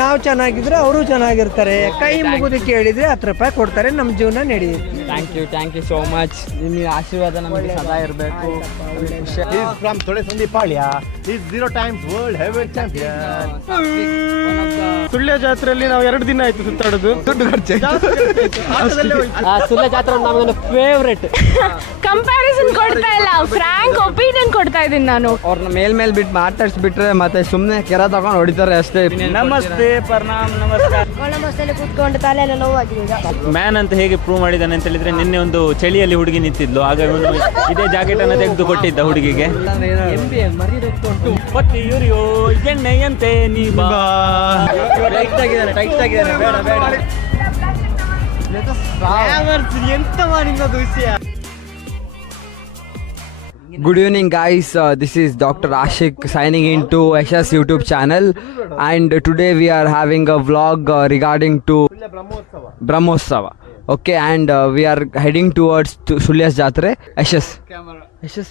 ನಾವು ಚೆನ್ನಾಗಿದ್ರೆ ಅವರು ಚೆನ್ನಾಗಿರ್ತಾರೆ. ಕೈ ಮುಗಿದು ಕೇಳಿದ್ರೆ 10 ರೂಪಾಯಿ ಕೊಡ್ತಾರೆ. ನಮ್ಮ ಜೀವನ ನಡೆಯುತ್ತೆ. Thank you so much. ನಿಮ್ಮ ಆಶೀರ್ವಾದ ನಮಗೆ ಸದಾ ಇರಬೇಕು. From Todesandi Palya. He's 0 times world heavyweight champion. Sullia ಜಾತ್ರೆಯಲ್ಲಿ ನಾವು 2 ದಿನ ಆಯ್ತು ಸುತ್ತಾಡೋದು. ದುಡ್ಡು ಖರ್ಚು ಸುಳ್ಯ ಜಾತ್ರೆ ನಮಗೆ ಫೇವ್ರೆಟ್. ಕಂಪ್ಯಾರಿಸನ್ ಕೊಡ್ತಾ ಇಲ್ಲ, ಫ್ರಾಂಕ್ ಒಪಿನಿಯನ್ ಕೊಡ್ತಾ ಇದ್ದೀನಿ ನಾನು. ಅವ್ರನ್ನ ಮೇಲ್ ಬಿಟ್ಟು ಮಾತಾಡ್ಸ್ಬಿಟ್ರೆ ಮತ್ತೆ ಸುಮ್ಮನೆ ಕೆರ ತಗೊಂಡು ಹೊಡಿತಾರೆ ಅಷ್ಟೇ. ನಮಸ್ತೆ, ಪ್ರಣಾಮ್, ನಮಸ್ಕಾರ. ಒಳಮಸ್ತಲ್ಲಿ ಕೂತ್ಕೊಂಡು ತಲೆಲ್ಲ ನೋವಾಗಿದೆ. ಮ್ಯಾನ್ ಅಂತ ಹೇಗೆ ಪ್ರೂವ್ ಮಾಡಿದ್ದಾನೆ ಅಂತ ಹೇಳಿದ್ರೆ, ನಿನ್ನೆ ಒಂದು ಚಳಿಯಲ್ಲಿ ಹುಡುಗಿ ನಿಂತಿದ್ಲು, ಆಗ ಇವನು ಇದೇ ಜಾಕೆಟ್ ಅನ್ನು ತೆಗೆದು ಕೊಟ್ಟಿದ್ದ ಹುಡುಗಿಗೆ. ಎಣ್ಣೆಯಂತೆ ನೀ ಬಾ. ಟೈಟ್ ಆಗಿದ್ದಾನೆ ಬೇಡ ಎಂತ ಮಾಡಿದ್ದು ವಿಷಯ. Good evening guys, this is Dr. Ashik signing into Yash's YouTube channel, and today we are having a vlog regarding to Brahmotsava. Okay, and we are heading towards Sulyas Jatre. Yash's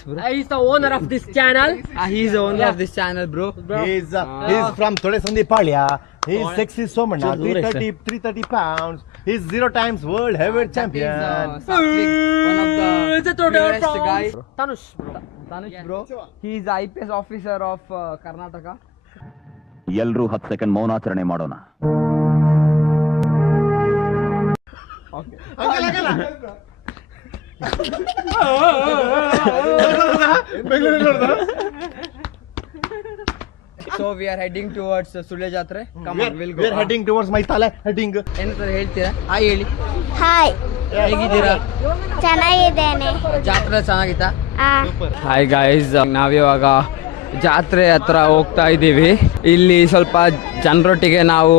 bro. He is the owner of this channel. He is the owner of this channel, bro. He's from ತೊಡೆಸಂದಿ Palya. He's sexy Somana, 330 pounds. He's 0 times world heavyweight champion. One of the purest guys. Tanush bro. He is the IPS officer of Karnataka. ಎಲ್ಲರೂ 10 second ಮೌನಾಚರಣೆ ಮಾಡೋಣ. So we are heading towards Sulya Jatre. Come on, we'll go. We are heading towards my tale heading. ಏನಂತ ಹೇಳ್ತೀರಾ? Hi ಹೇಳಿ. Hi, ಹೇಗಿದ್ದೀರಾ? ಚೆನ್ನಾಗಿದ್ದೇನೆ. ಜಾತ್ರೆ ಚೆನ್ನಾಗಿತ್ತಾ? Hi guys, ನಾವಿವಾಗ ಜಾತ್ರೆ ಹತ್ರ ಹೋಗ್ತಾ ಇದ್ದೀವಿ. ಇಲ್ಲಿ ಸ್ವಲ್ಪ ಜನರೊಟ್ಟಿಗೆ ನಾವು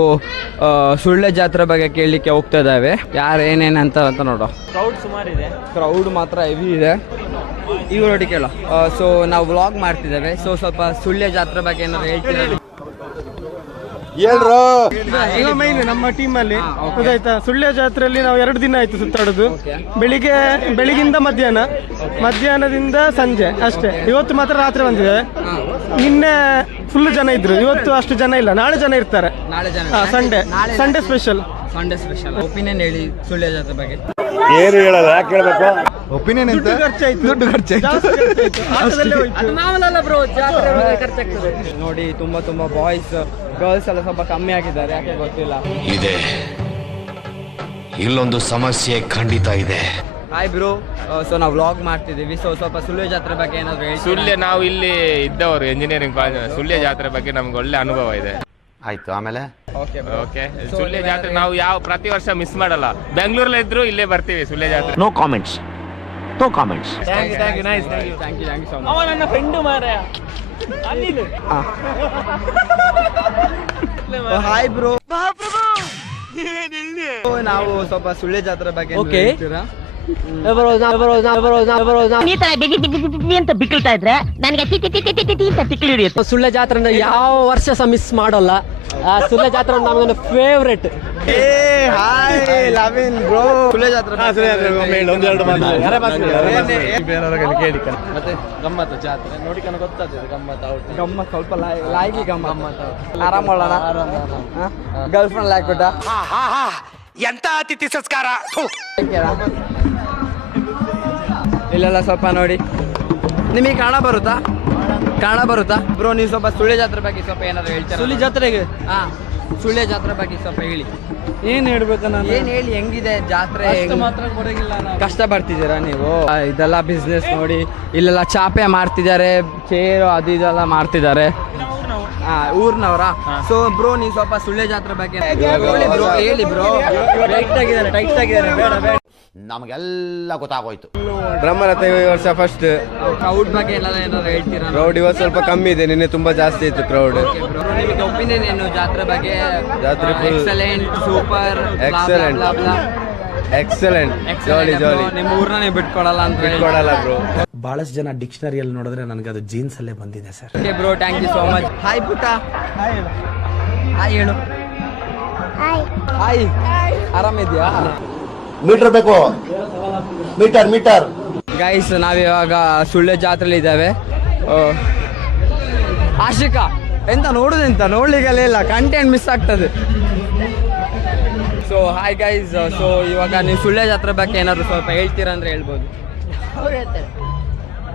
ಸುಳ್ಯ ಜಾತ್ರೆ ಬಗ್ಗೆ ಕೇಳಲಿಕ್ಕೆ ಹೋಗ್ತಾ ಇದ್ದಾವೆ. ಯಾರು ಏನೇನಂತ ನೋಡೋ. ಕ್ರೌಡ್ ಸುಮಾರಿದೆ. ಕ್ರೌಡ್ ಮಾತ್ರ ಹೆವಿ ಇದೆ. ಇವರೊಟ್ಟಿಗೆ ಕೇಳೋ. ಸೊ ನಾವು ವ್ಲಾಗ್ ಮಾಡ್ತಿದ್ದೇವೆ. ಸೊ ಸ್ವಲ್ಪ ಸುಳ್ಯ ಜಾತ್ರೆ ಬಗ್ಗೆ ಏನಾದ್ರು ಹೇಳ್ತೀರಾ? ಮೈನ್ ನಮ್ಮ ಟೀಮ್ ಅಲ್ಲಿ ಗೊತ್ತಾಯ್ತಾ. ಸುಳ್ಯ ಜಾತ್ರೆಯಲ್ಲಿ ನಾವು 2 ದಿನ ಆಯ್ತು ಸುತ್ತಾಡೋದು. ಬೆಳಿಗ್ಗಿಂದ ಮಧ್ಯಾಹ್ನದಿಂದ ಸಂಜೆ ಅಷ್ಟೇ. ಇವತ್ತು ಮಾತ್ರ ರಾತ್ರಿ ಬಂದಿದೆ. ನಿನ್ನೆ ಫುಲ್ ಜನ ಇದ್ರು, ಇವತ್ತು ಅಷ್ಟು ಜನ ಇಲ್ಲ. ನಾಳೆ ಜನ ಇರ್ತಾರೆ. Sunday special. ಒಪಿನಿಯನ್ ಹೇಳಿ ಸುಳ್ಯ ಜಾತ್ರೆ ಬಗ್ಗೆ. ಏನು ಹೇಳಲ್ಲ, ಯಾಕೆ ಹೇಳ್ಬೇಕು? ಒಪಿನಿಯನ್ ಅಂತ ದುಡ್ಡು ಖರ್ಚಾಯ್ತು. ನೋಡಿ, ತುಂಬಾ ಬಾಯ್ಸ್ ಗರ್ಲ್ಸ್ ಎಲ್ಲ ಸ್ವಲ್ಪ ಕಮ್ಮಿ ಆಗಿದ್ದಾರೆ. ಯಾಕೆ ಗೊತ್ತಿಲ್ಲ. ಇದೆ, ಇಲ್ಲೊಂದು ಸಮಸ್ಯೆ ಖಂಡಿತ ಇದೆ. Hi bro. ಸೊ ನಾವು ವ್ಲಾಗ್ ಮಾಡ್ತಿದ್ದೀವಿ. ಸೊ ಸ್ವಲ್ಪ ಸುಳ್ಯ ಜಾತ್ರೆ ಬಗ್ಗೆ ಏನಾದ್ರು ಹೇಳಿ. ಸುಳ್ಯ ನಾವು ಇಲ್ಲಿ ಇದ್ದವರು ಎಂಜಿನಿಯರಿಂಗ್ ಕಾಲೇಜ್. ಸುಳ್ಯ ಜಾತ್ರೆ ಬಗ್ಗೆ ನಮ್ಗೆ ಒಳ್ಳೆ ಅನುಭವ ಇದೆ. ಆಯ್ತು, ಆಮೇಲೆ ಓಕೆ. ಸುಳ್ಯ ಜಾತ್ರೆ ನಾವು ಪ್ರತಿ ವರ್ಷ ಮಿಸ್ ಮಾಡಲ್ಲ. ಬೆಂಗಳೂರಲ್ಲಿ ಇದ್ರು ಇಲ್ಲೇ ಬರ್ತೀವಿ ಸುಳ್ಯ ಜಾತ್ರೆ. No comments. Thank you so much. ಅವ ನನ್ನ ಫ್ರೆಂಡು ಮಾರಾಯ. Hi bro. ನಾವು ಸ್ವಲ್ಪ ಸುಳ್ಯ ಜಾತ್ರೆ ಬಗ್ಗೆ ಹೇಳ್ತೀರಾ? ಅಂತ ಬಿಕ್ಕಳ್ತಾ ಇದ್ರೆ ನನಗೆ ತಿಕ್ಕಿ ಹಿಡಿಯುತ್ತೆ. ಸುಳ್ಯ ಜಾತ್ರೆ ಯಾವ ವರ್ಷ ಸಹ ಮಿಸ್ ಮಾಡಲ್ಲ. ಸುಳ್ಯ ಜಾತ್ರೆ ನಮಗೆ ಫೇವ್ರೆಟ್. ಸುಳ್ಯ ಜಾತ್ರೆ ಮತ್ತೆ ಗಮ್ಮತ್ತು ಜಾತ್ರೆ ನೋಡಿಕೊಂಡು ಗೊತ್ತಾಗ್ತದೆ. ಗಮ್ಮತ್ ಸ್ವಲ್ಪ ಲಾಯ್ಕಿ ಗಮ್ಮತ್. ಆರಾಮ್ ಮಾಡೋಣ. ಗರ್ಲ್ ಫ್ರೆಂಡ್ ಹಾಕ್ಬಿಟ್ಟ. ಎಂತ ಅತಿಥಿ ಸಂಸ್ಕಾರ. ಇಲ್ಲೆಲ್ಲ ಸ್ವಲ್ಪ ನೋಡಿ. ನಿಮಗೆ ಕನ್ನಡ ಬರುತ್ತಾ ಬ್ರೋ? ನೀವು ಸ್ವಲ್ಪ ಸುಳ್ಯ ಜಾತ್ರೆ ಬಗ್ಗೆ ಸ್ವಲ್ಪ ಏನಾದ್ರು ಹೇಳ್ತೀರಾ? ಸುಳ್ಯ ಜಾತ್ರೆಗೆ ಸುಳ್ಯ ಜಾತ್ರೆ ಬಗ್ಗೆ ಸ್ವಲ್ಪ ಹೇಳಿ. ಏನ್ ಹೇಳ್ಬೇಕು ನಾನು? ಏನ್ ಹೇಳಿ, ಹೆಂಗಿದೆ ಜಾತ್ರೆ? ಮಾತ್ರ ಕೊಡಗಿಲ್ಲ. ಕಷ್ಟ ಪಡ್ತಿದ್ದೀರಾ ನೀವು? ಇದೆಲ್ಲ ಬಿಸ್ನೆಸ್ ನೋಡಿ. ಇಲ್ಲೆಲ್ಲ ಚಾಪೆ ಮಾಡ್ತಿದ್ದಾರೆ, ಚೇರು ಅದು ಇದೆಲ್ಲ ಮಾಡ್ತಿದ್ದಾರೆ. ಊರ್ನವರ. ಸೊ ಬ್ರೋ, ನೀವು ಸ್ವಲ್ಪ ಸುಳ್ಯ ಜಾತ್ರೆ ಬಗ್ಗೆ ಹೇಳಿ ಬ್ರೋ. ಟೈಟ್ ಆಗಿದ್ದಾನೆ ಬೇಡ. ನಮಗೆಲ್ಲ ಗೊತ್ತಾಗೋಯ್ತು. ಬ್ರಹ್ಮರಥ ಈ ವರ್ಷ ಫಸ್ಟ್. ಕ್ರೌಡ್ ಬಗ್ಗೆ ಎಲ್ಲ ಏನಾದ್ರು ಹೇಳ್ತೀರಾ? ಕ್ರೌಡ್ ಇವತ್ತು ಸ್ವಲ್ಪ ಕಮ್ಮಿ ಇದೆ, ನಿನ್ನೆ ತುಂಬಾ ಜಾಸ್ತಿ ಇತ್ತು ಕ್ರೌಡ್. ನಿಮಗೆ ಒಪಿನಿಯನ್ ಏನು ಜಾತ್ರೆ ಬಗ್ಗೆ? ಜಾತ್ರೆ ಎಕ್ಸಲೆಂಟ್, ಸೂಪರ್, ಎಕ್ಸಲೆಂಟ್, ಜಾಲಿ. ನಿಮ್ಮ ಊರ್ನ ನೀವು ಬಿಟ್ಕೊಡಲ್ಲ ಅಂತ ಬಿಟ್ಕೊಡಲ್ಲ ಬ್ರೋ. ಬಹಳಷ್ಟು ಜನ ಡಿಕ್ಷನರಿಯಲ್ಲಿ ನೋಡಿದ್ರೆ ನನಗೆ ಅದು ಜೀನ್ಸ್ ಅಲ್ಲೇ ಬಂದಿದೆ sir. Okay bro, thank you so much. Hi ಪುಟ್ಟ. ಹಾಯ್ ಹೇಳು. ಹಾಯ್, ಆರಾಮಿದ್ಯಾ? ಮೀಟರ್ ಬೇಕು. ಮೀಟರ್ ಗೈಸ್, ನಾವಿವಾಗ ಸುಳ್ಯ ಜಾತ್ರೆಲಿ ಇದ್ದಾವೆ. ಆಶಿಕಾ ಎಂತ ನೋಡೋದೆಂತ ನೋಡ್ಲಿಕ್ಕೆಲ್ಲ ಇಲ್ಲ, ಕಂಟೆಂಟ್ ಮಿಸ್ ಆಗ್ತದೆ. ಸೊ ಹಾಯ್ ಗೈಸ್, ಸೊ ಇವಾಗ ನೀವು ಸುಳ್ಯ ಜಾತ್ರೆ ಬಗ್ಗೆ ಏನಾದ್ರು ಸ್ವಲ್ಪ ಹೇಳ್ತೀರಾ ಅಂದ್ರೆ ಹೇಳ್ಬೋದು.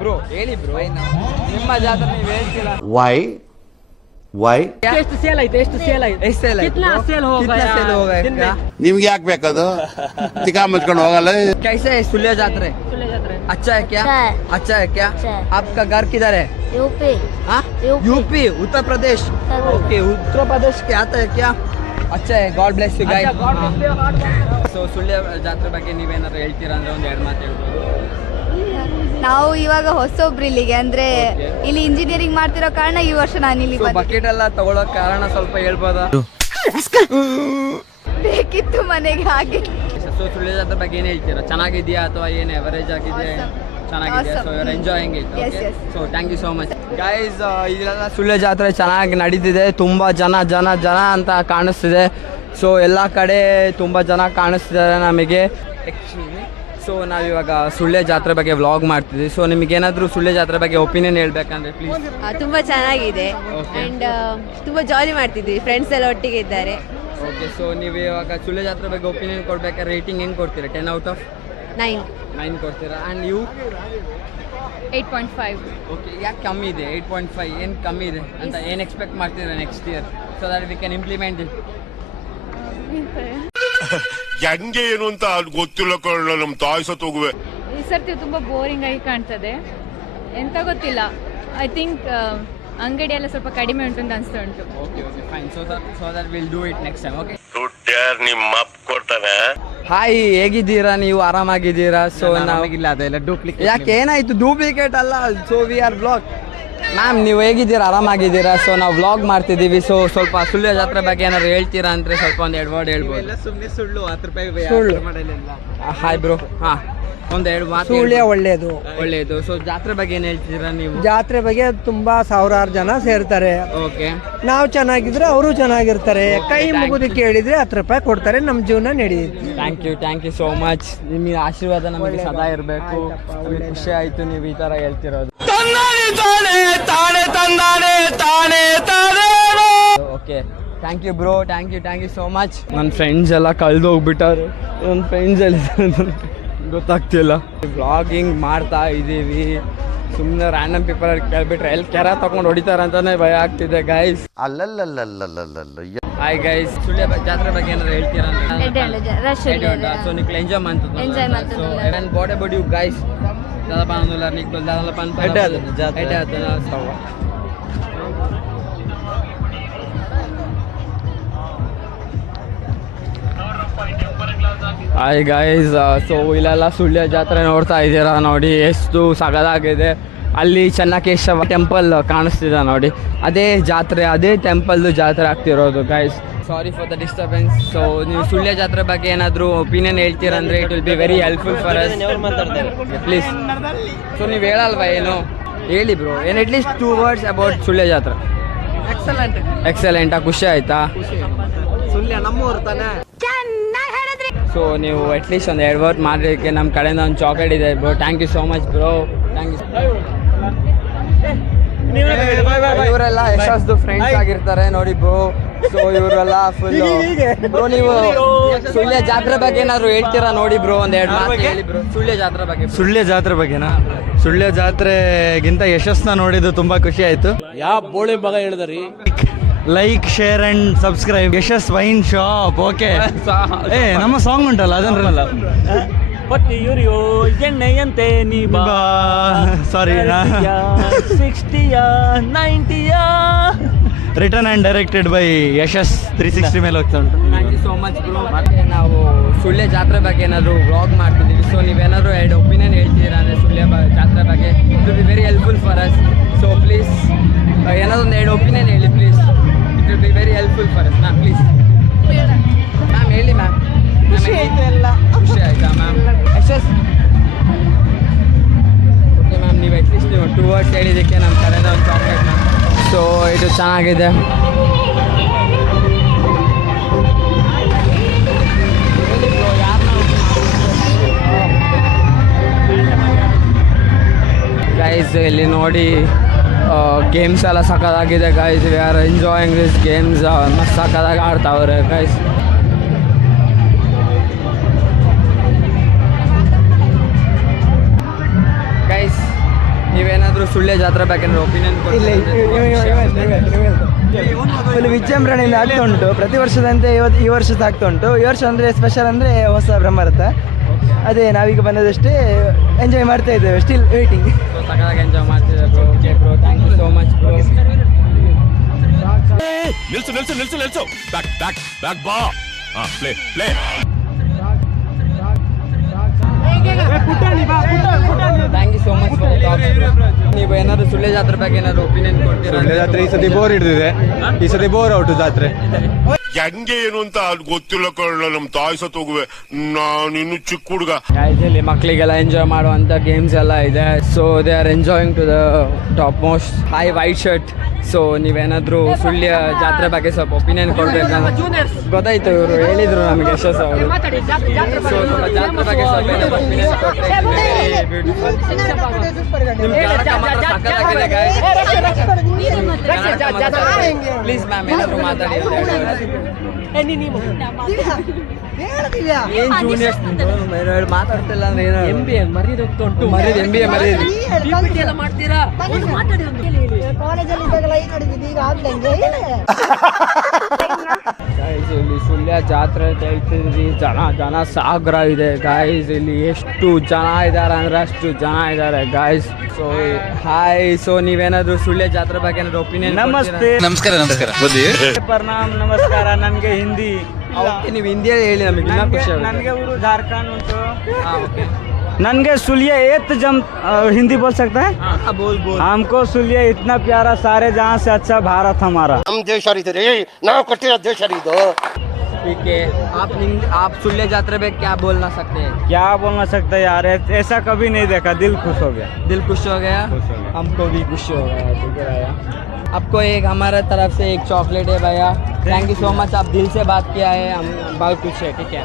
ಬ್ರೋ ಹೇಳಿ ಬ್ರೋ, ನಿಮ್ಮ ಜಾತ್ರೆ ನೀವು ಹೇಳ್ತೀರಾ? ವೈ ಎಷ್ಟು ಸೇಲ್ ಆಯ್ತು? ಎಷ್ಟು ಸೇಲ್ ಆಯ್ತು? ಎಷ್ಟು ಸೇಲ್ ಆಯ್ತು? ಕಿತ್ನಾ ಸೇಲ್ ಹೋगा ನಿಮ್ಗೆ ಯಾಕೆ ಬೇಕದು? ತಿಕಾ ಮುಚ್ಕೊಂಡು ಹೋಗಲ್ಲ. कैसे है सुलिया जात्रे? अच्छा है क्या? अच्छा है क्या? आपका घर किधर है? यूपी। हाँ यूपी, उत्तर प्रदेश. ओके, उत्तर प्रदेश के आता है क्या? अच्छा है, God bless you guys. So Sullia ಜಾತ್ರೆ ಬಗ್ಗೆ ನೀವೇನಾದ್ರು ಹೇಳ್ತೀರಾ ಅಂದ್ರೆ ಒಂದು 2 ಮಾತು ಹೇಳ್ಬೋದು. ನಾವು ಇವಾಗ ಹೊಸೊಬ್ರು ಇಲ್ಲಿಗೆ ಅಂದ್ರೆ ಇಲ್ಲಿ ಇಂಜಿನಿಯರಿಂಗ್ ಮಾಡ್ತಿರೋ ಕಾರಣ ಈ ವರ್ಷ ನಾನು ಇಲ್ಲಿ ಬಕೆಟ್ ಎಲ್ಲ ತಗೊಳ್ಳೋ ಕಾರಣ ಸ್ವಲ್ಪ ಹೇಳ್ಬೋದಾ? ಬೇಕಿತ್ತು ಮನೆಗೆ ಹಾಗೆ. ಸೊ ಸುಳ್ಯ ಜಾತ್ರೆ ಬಗ್ಗೆ ಏನು ಹೇಳ್ತೀರಾ? ಚೆನ್ನಾಗಿದೆಯಾ ಅಥವಾ ಏನು ಎವರೇಜ್ ಆಗಿದೆ? ಚೆನ್ನಾಗಿದೆ. So your enjoying it. Okay, so thank you so much guys. ಇಲ್ಲೆಲ್ಲ ಸುಳ್ಯ ಜಾತ್ರೆ ಚೆನ್ನಾಗಿ ನಡೀತಿದೆ. ತುಂಬ ಜನ ಅಂತ ಕಾಣಿಸ್ತಿದೆ. ಸೊ ಎಲ್ಲ ಕಡೆ ತುಂಬ ಜನ ಕಾಣಿಸ್ತಿದ್ದಾರೆ ನಮಗೆ. ಸೊ ನಾವಿವಾಗ ಸುಳ್ಯ ಜಾತ್ರೆ ಬಗ್ಗೆ ವ್ಲಾಗ್ ಮಾಡ್ತಿದ್ವಿ. ಸೊ ನಿಮಗೇನಾದರೂ ಸುಳ್ಯ ಜಾತ್ರೆ ಬಗ್ಗೆ ಒಪಿನಿಯನ್ ಹೇಳ್ಬೇಕಂದ್ರೆ ಪ್ಲೀಸ್. ತುಂಬಾ ಚೆನ್ನಾಗಿದೆ ಅಂಡ್ ತುಂಬಾ ಜಾಲಿ ಮಾಡ್ತಿದ್ವಿ, ಫ್ರೆಂಡ್ಸ್ ಎಲ್ಲ ಒಟ್ಟಿಗೆ ಇದ್ದಾರೆ. ಓಕೆ, ಸೊ ನೀವು ಇವಾಗ ಸುಳ್ಯ ಜಾತ್ರೆ ಬಗ್ಗೆ ಒಪಿನಿಯನ್ ಕೊಡ್ಬೇಕಾದ್ರೆ ರೇಟಿಂಗ್ ಹೆಂಗೆ ಕೊಡ್ತೀರಾ? 10 out of 9 ಕೊಡ್ತೀರಾ? And you? 8.5. ಓಕೆ, ಯಾಕೆ ಕಮ್ಮಿ ಇದೆ? 8.5 ಏನು ಕಮ್ಮಿ ಇದೆ ಅಂತ ಏನು ಎಕ್ಸ್ಪೆಕ್ಟ್ ಮಾಡ್ತೀರಾ next year, so that we can implement it? ಹೆಂಗೆ ಏನು ಅಂತ ಗೊತ್ತಿಲ್ಲ ಕಣ, ನಮ್ಮ ತಾಯಿ ಸತ್ತು ಹೋಗುವೆ. ಈ ಸರ್ತಿ ತುಂಬಾ ಬೋರಿಂಗ್ ಆಗಿ ಕಾಣ್ತದೆ, ಎಂತ ಗೊತ್ತಿಲ್ಲ. ಐ ಥಿಂಕ್ ಅಂಗಡಿ ಎಲ್ಲ ಸ್ವಲ್ಪ ಕಡಿಮೆ ಉಂಟು ಅಂತ ಅನಿಸ್ತಾ ಉಂಟು. Okay fine, so that will do it next time. Okay, ನಿಮ್ಮ ಅಪ್ಪ ಕೊಡ್ತಾನೆ. ಹಾಯ್, ಹೇಗಿದ್ದೀರಾ ನೀವು? ಆರಾಮಾಗಿದ್ದೀರಾ? ಸೊ ನಮಗಿಲ್ಲ ಅದೆಲ್ಲ ಡೂಪ್ಲಿಕೇಟ್. ಯಾಕೆ ಏನಾಯ್ತು? ಡೂಪ್ಲಿಕೇಟ್ ಅಲ್ಲ. So we are blog. Ma'am ನೀವು ಹೇಗಿದ್ದೀರಾ? ಆರಾಮಾಗಿದ್ದೀರಾ? ಸೊ ನಾವು ವ್ಲಾಗ್ ಮಾಡ್ತಿದ್ದೀವಿ. ಸೊ ಸ್ವಲ್ಪ ಸುಳ್ಯ ಜಾತ್ರೆ ಬಗ್ಗೆ ಏನಾದ್ರು ಹೇಳ್ತೀರಾ ಅಂದರೆ ಸ್ವಲ್ಪ ಒಂದು 2 ವರ್ಡ್ ಹೇಳ್ಬೋದು. ಸುಮ್ಮನೆ ಸುಳ್ಳು, 10 ರೂಪಾಯಿ ಸುಳ್ಳು ಮಾಡಲಿಲ್ಲ. Hi bro. ಹಾಂ, ಒಂದು 2 ಮಾತು. ಸುಳ್ಯ ಒಳ್ಳೇದು. ಒಳ್ಳೆಯದು. ಸೊ ಜಾತ್ರೆ ಬಗ್ಗೆ ಏನು ಹೇಳ್ತೀರಾ ನೀವು? ಜಾತ್ರೆ ಬಗ್ಗೆ ತುಂಬಾ ಸಾವಿರಾರು ಜನ ಸೇರ್ತಾರೆ. ಓಕೆ, ನಾವು ಚೆನ್ನಾಗಿದ್ರೆ ಅವರು ಚೆನ್ನಾಗಿರ್ತಾರೆ. ಕೈ ಮುಗಿದು ಕೇಳಿದ್ರೆ 10 ರೂಪಾಯಿ ಕೊಡ್ತಾರೆ. ನಮ್ಮ ಜೀವನ ನಡೆಯುತ್ತೆ. Thank you so much. ನಿಮಗೆ ಆಶೀರ್ವಾದ ನಮಗೆ ಸದಾ ಇರಬೇಕು. ನಮಗೆ ಖುಷಿ ಆಯಿತು ನೀವು ಈ ಥರ ಹೇಳ್ತಿರೋದು. Okay, thank you bro, thank you so much. ನನ್ನ ಫ್ರೆಂಡ್ಸ್ ಎಲ್ಲ ಕಳೆದು ಹೋಗ್ಬಿಟ್ಟಾರೆ. ನನ್ನ ಫ್ರೆಂಡ್ಸ್ ಎಲ್ಲ ಗೊತ್ತಾಗ್ತಿಲ್ಲ. ವ್ಲಾಗಿಂಗ್ ಮಾಡ್ತಾ ಇದ್ದೀವಿ. ಸುಮ್ಮನೆ ರ್ಯಾಂಡಮ್ ಪೀಪಲ್ ಕೇಳ್ಬಿಟ್ರೆ ಎಲ್ಲಿ ಕೆರ ತಗೊಂಡು ಹೊಡಿತಾರೆ ಅಂತಾನೆ ಭಯ ಆಗ್ತಿದೆ ಗೈಸ್. ಹಾಯ್ ಗೈಸ್, ಸುಳ್ಯ ಜಾತ್ರೆ ಬಗ್ಗೆ ಏನಾದ್ರು ಹೇಳ್ತೀರಾ? ಸೊ ನೀವು ಎಂಜಾಯ್ ಮಾಡ್ತಿದ್ದೆ. So and what about you guys? Dada panular nikto dada pan hi guys, so ಇಲ್ಲೆಲ್ಲ ಸುಳ್ಯ ಜಾತ್ರೆ ನೋಡ್ತಾ ಇದ್ದೀರಾ ನೋಡಿ, ಎಷ್ಟು ಸಗದಾಗಿದೆ. ಅಲ್ಲಿ ಚೆನ್ನಕೇಶವ ಟೆಂಪಲ್ ಕಾಣಿಸ್ತಿದೆ ನೋಡಿ, ಅದೇ ಜಾತ್ರೆ, ಅದೇ ಟೆಂಪಲ್ದು ಜಾತ್ರೆ ಆಗ್ತಿರೋದು guys. Sorry for the disturbance. So ನೀವು ಸುಳ್ಯ ಜಾತ್ರೆ ಬಗ್ಗೆ ಏನಾದರೂ ಒಪಿನಿಯನ್ ಹೇಳ್ತೀರಾ ಅಂದರೆ it will be very helpful for us. Please. So ನೀವು ಹೇಳಲ್ವಾ ಏನು? ಹೇಳಿ ಬ್ರೋ, ಏನು ಅಟ್ಲೀಸ್ಟ್ 2 words ಅಬೌಟ್ ಸುಳ್ಯ ಜಾತ್ರೆ. ಎಕ್ಸಲೆಂಟಾ? ಖುಷಿ ಆಯ್ತಾ? ಸುಳ್ಯ ನಮ್ಮೂರು ತಾನೆ. ಸೊ ನೀವು ಅಟ್ಲೀಸ್ಟ್ ಒಂದು 2 word ಮಾಡೋದಕ್ಕೆ ನಮ್ಮ ಕಡೆಯಿಂದ ಒಂದು ಚಾಕ್ಲೇಟ್ ಇದೆ bro. Thank you so much bro, thank you. ಇವರೆಲ್ಲ ಯಶಸ್ದು ಫ್ರೆಂಡ್ಸ್ ಆಗಿರ್ತಾರೆ ನೋಡಿ ಬ್ರೋ. ಸೊ ಇವರೆಲ್ಲ ಫುಲ್ ಬ್ರೋ. ನೀವು ಸುಳ್ಯ ಜಾತ್ರೆ ಬಗ್ಗೆ ಏನಾದ್ರು ಹೇಳ್ತೀರಾ ನೋಡಿ ಬ್ರೋ? ಒಂದು 2 ಮಾತು ಹೇಳಿ ಬ್ರೋ ಸುಳ್ಯ ಜಾತ್ರೆ ಬಗ್ಗೆ. ಸುಳ್ಯ ಜಾತ್ರೆ ಬಗ್ಗೆನಾ? ಸುಳ್ಯ ಜಾತ್ರೆಗಿಂತ ಯಶಸ್ನ ನೋಡಿದ್ದು ತುಂಬಾ ಖುಷಿ ಆಯ್ತು. ಯಾವ ಬೋಳಿ ಮಗ ಹೇಳಿದ್ರಿ? Like, share and subscribe. Yashas wine shop. Okay, ನಮ್ಮ ಸಾಂಗ್ ಉಂಟಲ್ಲ ಅದನ್ನೆಲ್ಲ. ಹೊಟ್ಟೆಯುರಿಯೋ ಎಣ್ಣೆಯಂತೆ ನೀ ಬಾ. ಸಾರಿ, 60ಯ 90ಯ. Written and directed by Yashas 360 ಮೇಲೆ ಹೋಗ್ತಾ ಉಂಟು. Thank you so much bro. ಮತ್ತೆ ನಾವು ಸುಳ್ಯ ಜಾತ್ರೆ ಬಗ್ಗೆ ಏನಾದರೂ ವ್ಲಾಗ್ ಮಾಡ್ತಿದ್ದೀವಿ. ಸೊ ನೀವೇನಾದರೂ 2 ಒಪಿನಿಯನ್ ಹೇಳ್ತೀರಾ ಅಂದರೆ ಸುಳ್ಯ ಜಾತ್ರೆ ಬಗ್ಗೆ, it will be very helpful for us. So please ಏನಾದರೂ ಒಂದು 2 ಒಪಿನಿಯನ್ ಹೇಳಿ please. It will be very helpful for us ma'am. Please ma'am ಹೇಳಿ ಮ್ಯಾಮ್. ಖುಷಿ ಆಯಿತಾ ಮ್ಯಾಮ್? ಯಶಸ್ ಓಕೆ ಮ್ಯಾಮ್, ನೀವು ಅಟ್ಲೀಸ್ಟ್ ನೀವು 2 words ಹೇಳಿದ್ದಕ್ಕೆ ನಮ್ಮ ಕಡೆಯಿಂದ ಒಂದು ಚಾಕ್ಲೇಟ್ ಮ್ಯಾಮ್. ಸೊ ಇದು ಚೆನ್ನಾಗಿದೆ. ಗೈಸ್ ಇಲ್ಲಿ ನೋಡಿ, ಗೇಮ್ಸ್ ಎಲ್ಲ ಸಕ್ಕತ್ತಾಗಿದೆ guys. We are enjoying this games. ಮಸ್ತ್ ಸಕ್ಕತ್ತಾಗಿ ಆಡ್ತಾವ್ರೆ ಗೈಸ್. ಗೈಸ್ ನೀವೇನಾದರೂ ಸುಳ್ಯ ಜಾತ್ರೆ ಬೇಕಂದ್ರೆ ಒಪಿನಿಯನ್ ಫುಲ್ ವಿಜೃಂಭಣೆಯಿಂದ ಆಗ್ತಾ ಉಂಟು. ಪ್ರತಿ ವರ್ಷದಂತೆ ಈ ವರ್ಷದ ಆಗ್ತಾ ಉಂಟು. ಈ ವರ್ಷ ಅಂದರೆ ಸ್ಪೆಷಲ್ ಅಂದರೆ ಹೊಸ ಬ್ರಹ್ಮರಥ. ಅದೇ ನಾವೀಗ ಬಂದದಷ್ಟೇ, ಎಂಜಾಯ್ ಮಾಡ್ತಾ ಇದ್ದೇವೆ. Still waiting. ಸಕ್ಕತ್ತಾಗಿ ಎಂಜಾಯ್ ಮಾಡ್ತಿದ್ದೆ bro. Okay bro, thank you so much bro. ನಿಲ್ಸು ನಿಲ್ಸು ನಿಲ್ಸು ನಿಲ್ಸು ಬ್ಯಾಕ್ ಬ್ಯಾಕ್ ಬ್ಯಾಕ್ ಬಾ play play. Thank you so much for ನೀವು ಏನಾದ್ರು ಸುಳ್ಯ ಜಾತ್ರೆ ಬಗ್ಗೆ ಏನಾದ್ರು ಒಪಿನಿಯನ್ ಕೊಡ್ತೀರಾ? ಸುಳ್ಯ ಜಾತ್ರೆ ಈ ಸತಿ ಬೋರ್ ಹಿಡಿದಿದೆ. ಈ ಸತಿ ಬೋರ್ ಔಟು ಜಾತ್ರೆ. ಹೆಂಗೆ ಏನು ಅಂತ ಗೊತ್ತಿಲ್ಲ ಕಳ್ಳ. ನಮ್ ತಾಯಿ ಸತ್ ಹೋಗುವೆ, ನಾನು ಇನ್ನು ಚಿಕ್ಕ ಹುಡುಗ. ಇಲ್ಲಿ ಮಕ್ಕಳಿಗೆಲ್ಲ ಎಂಜಾಯ್ ಮಾಡುವಂಥ ಗೇಮ್ಸ್ ಎಲ್ಲ ಇದೆ. So they are enjoying to the top most high white shirt. So ನೀವೇನಾದರೂ ಸುಳ್ಯ ಜಾತ್ರೆ ಬಗ್ಗೆ ಸ್ವಲ್ಪ ಒಪಿನಿಯನ್ ಕೊಡ್ಬೇಕಂತ ಗೊತ್ತಾಯ್ತು. ಇವರು ಹೇಳಿದರು ನಮಗೆ ಯಶಸ್ ಅವರು. ಸೊ ಸ್ವಲ್ಪ ಜಾತ್ರೆ ಬಗ್ಗೆ ಸ್ವಲ್ಪ ಒಪಿನಿಯನ್ ಪ್ಲೀಸ್ ಮ್ಯಾಮ್ ಏನಾದರೂ ಮಾತಾಡಿ. ಏನ್ ಜೂನಿಯರ್ಸ್ ಮಾತಾಡ್ತಿಲ್ಲ ಅಂದ್ರೆ ಏನೋ MBA ಮರೀದು ಹೋಗ್ತಾ ಉಂಟು. ಮರೀದು MBA ಮರೀದು ಎಲ್ಲ ಮಾಡ್ತೀರಾ? ಗೈಸ್ ಇಲ್ಲಿ ಸುಳ್ಯ ಜಾತ್ರೆ ಅಂತ ಹೇಳ್ತಿದ್ರಿ. ಜನ ಸಾಗರ ಇದೆ ಗೈಸ್. ಇಲ್ಲಿ ಎಷ್ಟು ಜನ ಇದ್ದಾರೆ ಅಂದ್ರೆ ಅಷ್ಟು ಜನ ಇದ್ದಾರೆ ಗೈಸ್. So hi. ಸೊ ನೀವೇನಾದ್ರು ಸುಳ್ಯ ಜಾತ್ರೆ ಬಗ್ಗೆ ಏನಾದ್ರು ಒಪಿನಿಯನ್? ನಮಸ್ತೆ. ನಮಸ್ಕಾರ ನಮಸ್ಕಾರ. ಪ್ರಣಾಮ್ ನಮಸ್ಕಾರ. ನನಗೆ ಹಿಂದಿ ಓಕೆ, ನೀವು ಹಿಂದಿಯಲ್ಲಿ ಹೇಳಿ, ನಮಗೆ ಇನ್ನೂ ಖುಷಿ ಆಗುತ್ತೆ. ನನಗೆ ಊರು झारखंड ಉಂಟು. ಓಕೆ ननगे सुलिया एत जम हिंदी बोल सकते हैं? बोल बोल. हमको सुलिया इतना प्यारा, सारे जहाँ से अच्छा भारत हमारा. ನಮ್ಮ ದೇಶ ರೀ, ನಾವು ಕಟ್ಟಿರೋ ದೇಶ ಇದು. ठीक है, आप सुल्य जात्रा पे क्या बोलना सकते हैं? क्या बोलना सकते हैं यार, ऐसा कभी नहीं देखा. दिल खुश हो गया. दिल खुश हो गया. हमको भी खुश हो गया. ठीक है भैया, आपको एक हमारे तरफ से एक चॉकलेट है भैया. थैंक यू सो मच, आप दिल से बात किया है, हम बहुत खुश है. ठीक है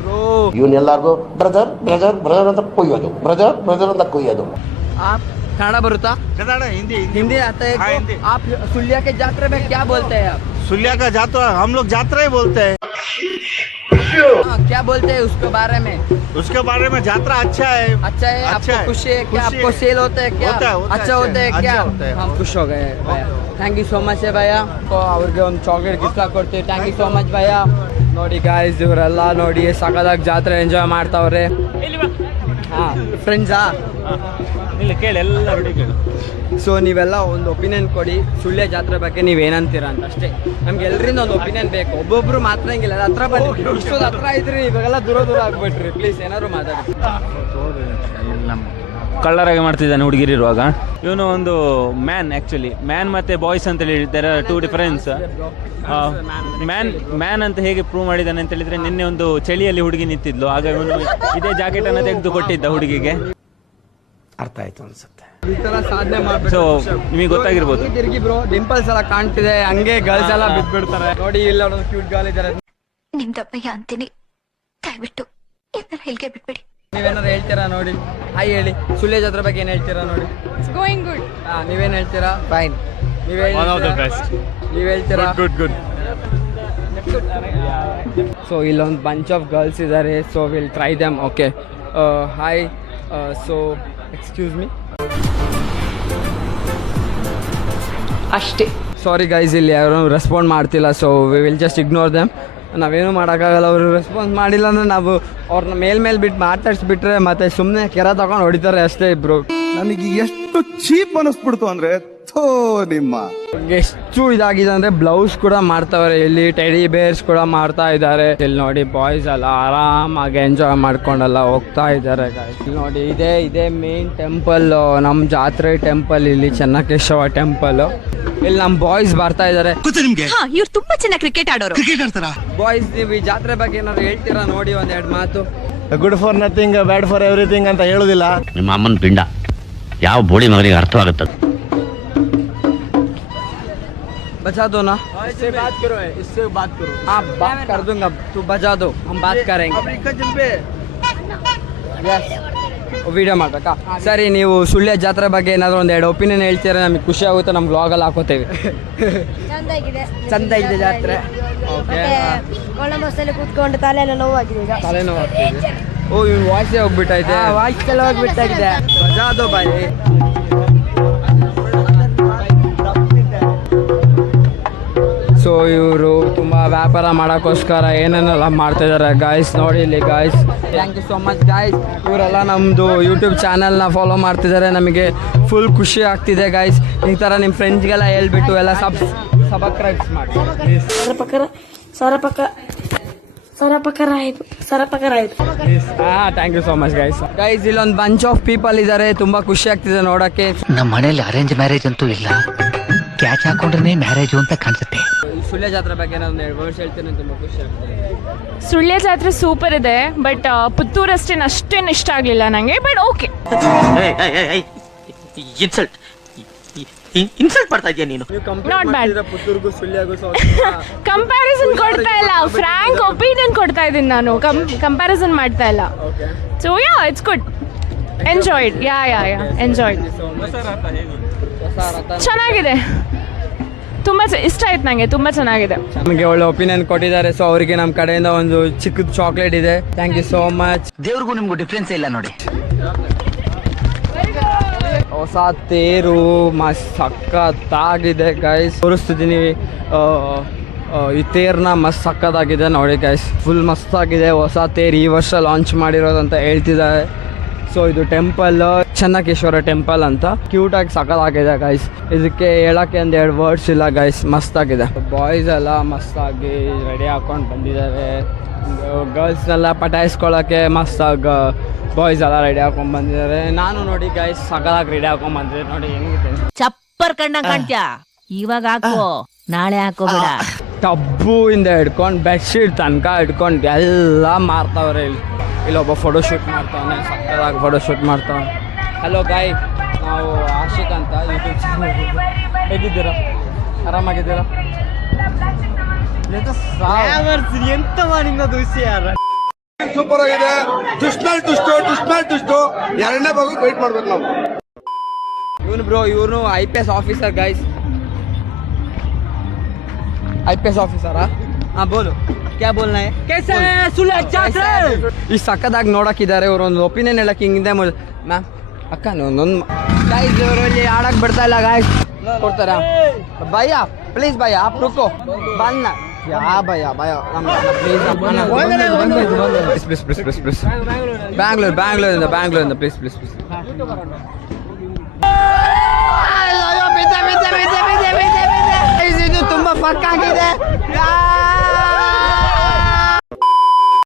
ब्रो. ಇವನ್ನೆಲ್ಲರಿಗೂ ಬ್ರದರ್ ಬ್ರದರ್ ಬ್ರದರ್ ಅಂತ ಕೊಯ್ಯೋದು, ಬ್ರದರ್ ಬ್ರದರ್ ಅಂತ ಕೊಯ್ಯೋದು. आप कन्नड़ बरुता? हिंदी आता है? हिंदी. आप सुलिया के जात्रा में क्या बोलते हैं? आप सुलिया का जात्रा हम लोग जात्रा ही बोलते हैं. क्या बोलते हैं उसके बारे में? उसके बारे में जात्रा अच्छा है. अच्छा है. अच्छा आपको है. खुशी है क्या? खुशी आपको है. सेल होता है क्या? होता है, अच्छा होता है क्या? होता है. हम खुश हो गए भैया. ಥ್ಯಾಂಕ್ ಯು ಸೋ ಮಚ್ ಭಯ್ಯ. ಅವ್ರಿಗೆ ಒಂದು ಚಾಕ್ಲೇಟ್ ಗಿಫ್ಟ್ ಕೊಡ್ತೀವಿ. ಥ್ಯಾಂಕ್ ಯು ಸೋ ಮಚ್ ಭಯ್ಯ. ನೋಡಿ ಗಾಯ್ಸ್, ಇವರೆಲ್ಲ ನೋಡಿ ಸಕಲಾಗಿ ಜಾತ್ರೆ ಎಂಜಾಯ್ ಮಾಡ್ತಾವ್ರೆ. ಹಾಂ, ಫ್ರೆಂಡ್ಸಾ? ಇಲ್ಲ, ಕೇಳಿ, ಎಲ್ಲ ರೆಡಿ ಕೇಳು. ಸೊ ನೀವೆಲ್ಲ ಒಂದು ಒಪಿನಿಯನ್ ಕೊಡಿ ಸುಳ್ಯ ಜಾತ್ರೆ ಬಗ್ಗೆ ನೀವೇನಂತೀರಾ ಅಂತ ಅಷ್ಟೇ. ನಮ್ಗೆ ಎಲ್ಲರಿಂದ ಒಂದು ಒಪಿನಿಯನ್ ಬೇಕು. ಒಬ್ಬೊಬ್ರು ಮಾತಾಡಂಗಿಲ್ಲ. ಹತ್ರ ಬನ್ನಿ, ಇಷ್ಟೊಂದು ಹತ್ರ ಇದ್ರಿ, ಇವಾಗೆಲ್ಲ ದೂರ ದೂರ ಆಗ್ಬಿಟ್ರಿ. ಪ್ಲೀಸ್ ಏನಾದ್ರು ಮಾತಾಡಿ. ಕಳ್ಳರಾಗಿ ಮಾಡ್ತಿದ್ದಾನೆ ಹುಡುಗಿರಿರುವಾಗ. ಇವನು ಒಂದು ಮ್ಯಾನ್. ಆ್ಯಕ್ಚುಲಿ ಮ್ಯಾನ್ ಮತ್ತು ಬಾಯ್ಸ್ ಅಂತ ಹೇಳಿದ್ದಾರೆ, ಟೂ ಡಿಫರೆನ್ಸ್. ಮ್ಯಾನ್ ಅಂತ ಹೇಗೆ ಪ್ರೂವ್ ಮಾಡಿದ್ದಾನೆ ಅಂತ ಹೇಳಿದ್ರೆ, ನಿನ್ನೆ ಒಂದು ಚಳಿಯಲ್ಲಿ ಹುಡುಗಿ ನಿಂತಿದ್ಲು, ಆಗ ಇವನು ಇದೇ ಜಾಕೆಟನ್ನು ತೆಗೆದು ಕೊಟ್ಟಿದ್ದ ಹುಡುಗಿಗೆ. ಅರ್ಥ ಆಯ್ತು ಅನ್ಸುತ್ತೆ. ಈ ತರ ಸಾಧನೆ ಮಾಡ್ಬೇಕು. ಸೊ ನಿಮಗೆ ಗೊತ್ತಾಗಿರ್ಬೋದು. ತಿರುಗಿ ಬ್ರೋ, ಡಿಂಪಲ್ಸ್ ಎಲ್ಲ ಕಾಣ್ತಿದೆ, ಹಂಗೆ ಗರ್ಲ್ಸ್ ಎಲ್ಲ ಬಿದ್ಬಿಡ್ತಾರೆ. ನೋಡಿ ಇಲ್ಲ ಒಂದು ಕ್ಯೂಟ್ ಗರ್ಲ್ ಇದ್ದಾರೆ. ನಿಮ್ದಪ್ಪಯ್ಯ ಅಂತೀನಿ, ದಯವಿಟ್ಟು ಇದನ್ನೆಲ್ಲ ಇಲ್ಲಿಗೆ ಬಿಟ್ಬಿಡಿ. ನೀವೇನಾರು ಹೇಳ್ತೀರಾ ನೋಡಿ? ಹಾಯ್ ಹೇಳಿ. ಸುಳ್ಯ ಜಾತ್ರೆ ಬಗ್ಗೆ ಏನು ಹೇಳ್ತೀರಾ ನೋಡಿ? It's going good. ನೀವೇನು ಹೇಳ್ತೀರಾ? ಫೈನ್. ನೀವು ಹೇಳ್ತೀರಾ? ಗುಡ್. ಸೊ ಇಲ್ಲೊಂದು ಬಂಚ್ ಆಫ್ ಗರ್ಲ್ಸ್ ಇದ್ದಾರೆ. So will try dum. Okay, hi. So excuse me. ಅಷ್ಟೇ. ಸಾರಿ ಗೈಸ್, ಇಲ್ಲಿ ಯಾರು ರೆಸ್ಪಾಂಡ್ ಮಾಡ್ತಿಲ್ಲ. So we will just ignore them. ನಾವೇನು ಮಾಡೋಕ್ಕಾಗಲ್ಲ. ಅವರು ರೆಸ್ಪಾನ್ಸ್ ಮಾಡಿಲ್ಲ ಅಂದರೆ ನಾವು ಅವ್ರನ್ನ ಮೇಲ್ ಬಿಟ್ಟು ಮಾತಾಡ್ಸ್ಬಿಟ್ರೆ ಮತ್ತೆ ಸುಮ್ಮನೆ ಕೆರ ತಗೊಂಡು ಹೊಡಿತಾರೆ ಅಷ್ಟೇ. ಇಬ್ರು ನನಗೆ ಎಷ್ಟು ಚೀಪ್ ಅನಿಸ್ಬಿಡ್ತು ಅಂದ್ರೆ, ನಿಮ್ಮ ಎಷ್ಟು ಇದಾಗಿದೆ ಅಂದರೆ ಬ್ಲೌಸ್ ಕೂಡ ಮಾಡ್ತಾವ್ರೆ. ಇಲ್ಲಿ ಟೆಡಿ ಬೇರ್ಸ್ ಕೂಡ ಮಾಡ್ತಾ ಇದ್ದಾರೆ. ಇಲ್ಲಿ ನೋಡಿ ಬಾಯ್ಸ್ ಎಲ್ಲ ಆರಾಮಾಗಿ ಎಂಜಾಯ್ ಮಾಡ್ಕೊಂಡೆಲ್ಲ ಹೋಗ್ತಾ ಇದ್ದಾರೆ. ಇಲ್ಲಿ ನೋಡಿ, ಇದೇ ಮೇನ್ ಟೆಂಪಲ್, ನಮ್ಮ ಜಾತ್ರೆ ಟೆಂಪಲ್. ಇಲ್ಲಿ ಚೆನ್ನಕೇಶವ ಟೆಂಪಲ್. ಇಲ್ಲಿ ನಮ್ಮ ಬಾಯ್ಸ್ ಬರ್ತಾ ಇದ್ದಾರೆ. ಇವ್ರು ತುಂಬಾ ಚೆನ್ನಾಗಿ ಕ್ರಿಕೆಟ್ ಆಡೋರು. ಬಾಯ್ಸ್, ನೀವು ಈ ಜಾತ್ರೆ ಬಗ್ಗೆ ಏನಾದ್ರು ಹೇಳ್ತೀರಾ ನೋಡಿ ಒಂದೆರಡು ಮಾತು? Good for nothing, bad for everything ಅಂತ ಹೇಳುದಿಲ್ಲ. ನಿಮ್ಮ ಅಮ್ಮನ ಪಿಂಡ ಯಾವ ಬೋಳಿ ಮಗನಿಗೆ ಅರ್ಥವಾಗುತ್ತದೆ? बजा दो ना. इससे बात करो, इससे बात करो. हाँ, बात कर दूंगा. तू बजा दो, हम बात करेंगे. यस, ವಿಡಿಯೋ ಮಾಡಬೇಕಾ? ಸರಿ, ನೀವು ಸುಳ್ಯ ಜಾತ್ರೆ ಬಗ್ಗೆ ಏನಾದರೂ ಒಂದು 2 ಒಪಿನಿಯನ್ ಹೇಳ್ತೀರಾ, ನಮಗೆ ಖುಷಿ ಆಗುತ್ತೆ, ನಮ್ಮ ವ್ಲಾಗಲ್ಲಿ ಹಾಕೋತೇವೆ. ಚಂದ ಇದೆ ಜಾತ್ರೆ. ಓಕೆ, ಒಳಮಸಲ್ಲಿ ಕೂತ್ಕೊಂಡು ತಲೆಯೆಲ್ಲ ನೋವಾಗಿದೆ ಈಗ. ತಲೆನೋವು ಆಗ್ತಿದೆ. ಓ, ಇವ್ನು ವಾಯ್ಸೇ ಹೋಗ್ಬಿಟ್ಟೈತೆ. ವಾಯ್ಸ್ ಎಲ್ಲ ಹೋಗ್ಬಿಟ್ಟಾಗಿದೆ. ಬಜಾದೋ ಬಾಯಿ. ಸೊ ಇವರು ತುಂಬ ವ್ಯಾಪಾರ ಮಾಡೋಕ್ಕೋಸ್ಕರ ಏನೇನೆಲ್ಲ ಮಾಡ್ತಿದ್ದಾರೆ ಗಾಯ್ಸ್. ನೋಡಿ ಇಲ್ಲಿ guys, thank you so much guys. ಇವರೆಲ್ಲ ನಮ್ಮದು ಯೂಟ್ಯೂಬ್ ಚಾನಲ್ನ ಫಾಲೋ ಮಾಡ್ತಿದ್ದಾರೆ, ನಮಗೆ ಫುಲ್ ಖುಷಿ ಆಗ್ತಿದೆ ಗಾಯ್ಸ್. ಈ ಥರ ನಿಮ್ಮ ಫ್ರೆಂಡ್ಸ್ಗೆಲ್ಲ ಹೇಳ್ಬಿಟ್ಟು ಎಲ್ಲ ಸಬ್ಸ್ಕ್ರೈಬ್ಸ್ ಮಾಡಿ. Thank you so much guys. Guys, ಇಲ್ಲೊಂದು ಬಂಚ್ ಆಫ್ ಪೀಪಲ್ ಇದ್ದಾರೆ, ತುಂಬ ಖುಷಿ ಆಗ್ತಿದೆ ನೋಡೋಕ್ಕೆ. ನಮ್ಮ ಮನೇಲಿ ಅರೇಂಜ್ ಮ್ಯಾರೇಜ್ ಅಂತೂ ಇಲ್ಲ, ಕ್ಯಾಚ್ ಹಾಕೊಂಡ್ರೆ ಮ್ಯಾರೇಜು ಅಂತ ಕಾಣಿಸುತ್ತೆ. ಸುಳ್ಯ ಜಾತ್ರೆ ಬಗ್ಗೆ ನಾನು 2 ವರ್ಷ ಹೇಳ್ತೇನೆ, ತುಂಬ ಖುಷಿ ಆಗ್ತದೆ. ಸುಳ್ಯ ಜಾತ್ರೆ ಸೂಪರ್ ಇದೆ, ಬಟ್ ಪುತ್ತೂರು ಅಷ್ಟೇನು ಇಷ್ಟ ಆಗಲಿಲ್ಲ ನನಗೆ, ಬಟ್ ಓಕೆ. ಇನ್ಸಲ್ಟ್ ಮಾಡ್ತಾ ಇದೆಯಾ ನೀನು? Not bad. ಪುತ್ತೂರ್ಗೂ ಸುಳ್ಯಗೂ ಕಂಪ್ಯಾರಿಸನ್ ಕೊಡ್ತಾ ಇಲ್ಲ, ಫ್ರಾಂಕ್ ಒಪಿನಿಯನ್ ಕೊಡ್ತಾ ಇದ್ದೀನಿ ನಾನು, ಕಂಪ್ಯಾರಿಸನ್ ಮಾಡ್ತಾ ಇಲ್ಲ. So yeah, it's good, enjoyed. Yeah enjoyed. ಚೆನ್ನಾಗಿದೆ, ತುಂಬ ಇಷ್ಟ ಆಯ್ತು ನನಗೆ, ತುಂಬ ಚೆನ್ನಾಗಿದೆ. ನಮಗೆ ಒಳ್ಳೆ ಒಪಿನಿಯನ್ ಕೊಟ್ಟಿದ್ದಾರೆ. ಸೊ ಅವರಿಗೆ ನಮ್ಮ ಕಡೆಯಿಂದ ಒಂದು ಚಿಕ್ಕದು ಚಾಕ್ಲೇಟ್ ಇದೆ. Thank you so much. ದೇವ್ರಿಗೂ ನಿಮ್ಗೂ ಡಿಫ್ರೆನ್ಸ್ ಇಲ್ಲ ನೋಡಿ. ಹೊಸ ತೇರು ಮಸ್ತ್ ಸಕ್ಕತ್ತಾಗಿದೆ ಗೈಸ್, ತೋರಿಸ್ತಿದ್ದೀನಿ. ಈ ತೇರ್ನ ಮಸ್ತ್ ಸಕ್ಕತ್ತಾಗಿದೆ ನೋಡಿ ಗೈಸ್, ಫುಲ್ ಮಸ್ತಾಗಿದೆ. ಹೊಸ ತೇರು ಈ ವರ್ಷ ಲಾಂಚ್ ಮಾಡಿರೋದಂತ ಹೇಳ್ತಿದ್ದಾರೆ. ಸೊ ಇದು ಟೆಂಪಲ್ ಚೆನ್ನಕೇಶ್ವರ ಟೆಂಪಲ್ ಅಂತ, ಕ್ಯೂಟಾಗಿ ಸಕ್ಕತ್ತಾಗಿದೆ ಗೈಸ್. ಇದಕ್ಕೆ ಹೇಳೋಕ್ಕೆ 2 ವರ್ಡ್ಸ್ ಇಲ್ಲ ಗೈಸ್, ಮಸ್ತಾಗಿದೆ. ಬಾಯ್ಸ್ ಎಲ್ಲ ಮಸ್ತಾಗಿ ರೆಡಿ ಹಾಕೊಂಡು ಬಂದಿದ್ದಾರೆ, ಗರ್ಲ್ಸ್ನೆಲ್ಲ ಪಟಾಯಿಸ್ಕೊಳ್ಳೋಕ್ಕೆ ಮಸ್ತಾಗಿ ಬಾಯ್ಸ್ ಎಲ್ಲ ರೆಡಿ ಹಾಕೊಂಡು ಬಂದಿದ್ದಾರೆ. ನಾನು ನೋಡಿ ಗೈಸ್ ಸಕ್ಕತ್ತಾಗಿ ರೆಡಿ ಹಾಕೊಂಡು ಬಂದಿದ್ದೆ ನೋಡಿ, ಹೆಂಗಿದೆ ಚಪ್ಪರ್ ಕಂಡಂಗ್ ಕಾಣ್ತ್ಯಾ, ಇವಾಗ ಹಾಕೋ ನಾಳೆ ಹಾಕೋಬೇಡ. ಟಬ್ಬು ಇಂದ ಹಿಡ್ಕೊಂಡು ಬೆಡ್ಶೀಟ್ ತನಕ ಹಿಡ್ಕೊಂಡು ಎಲ್ಲ ಮಾರ್ತಾವ್ರೆ. ಇಲ್ಲೊಬ್ಬ ಫೋಟೋ ಶೂಟ್ ಮಾಡ್ತಾವನೆ, ಸಕ್ಕತ್ತಾಗಿ ಫೋಟೋ ಶೂಟ್ ಮಾಡ್ತಾವನೆ. ಹಲೋ ಗಾಯ್, ನಾವು ಆಶಿಕ್ ಅಂತ ಯೂಟ್ಯೂಬ್ ಚಾನಲ್. ಹೇಗಿದ್ದೀರಾ? ಆರಾಮಾಗಿದ್ದೀರಾ? ಎಂತ ಮಾಡಿದ್ದು ಯಾರ ಸೂಪರ್ ಆಗಿದೆ. ಟುಷ್ಟು 2ನೇ ಭಾಗ ವೇಟ್ ಮಾಡ್ಬೇಕು ನಾವು. ಇವನು IPS ಆಫೀಸರ್ ಗೈಸ್. IPS ಆಫೀಸರಾ? हाँ बोलो, क्या बोलना है? कैसे सुलह जात्रे? ಈ ಸಕ್ಕದಾಗಿ ನೋಡಕ್ಕಿದ್ದಾರೆ. ಇವರು ಒಂದು ಒಪಿನಿಯನ್ ಹೇಳಕ್ಕೆ ಹಿಂಗಿದೆ. ಮ್ಯಾಮ್ ಅಕ್ಕ ಒಂದೊಂದು ಗೈಸ್ ಇವರಲ್ಲಿ ಆಡಕ್ಕೆ ಬಿಡ್ತಾ ಇಲ್ಲ ಗಾಯ್ಸ್. ಕೊಡ್ತಾರಾ ಭಯ್ಯ? ಪ್ಲೀಸ್ ಭಯ್ಯ ಆಪ್ ರುಕೋ ಬನ್ನ. ಯಾ ಭಯ್ಯ ಪ್ಲೀಸ್ ಬ್ಯಾಂಗ್ಳೂರಿಂದ ಪ್ಲೀಸ್ ಇದು ತುಂಬ ಫಕ್ ಆಗಿದೆ.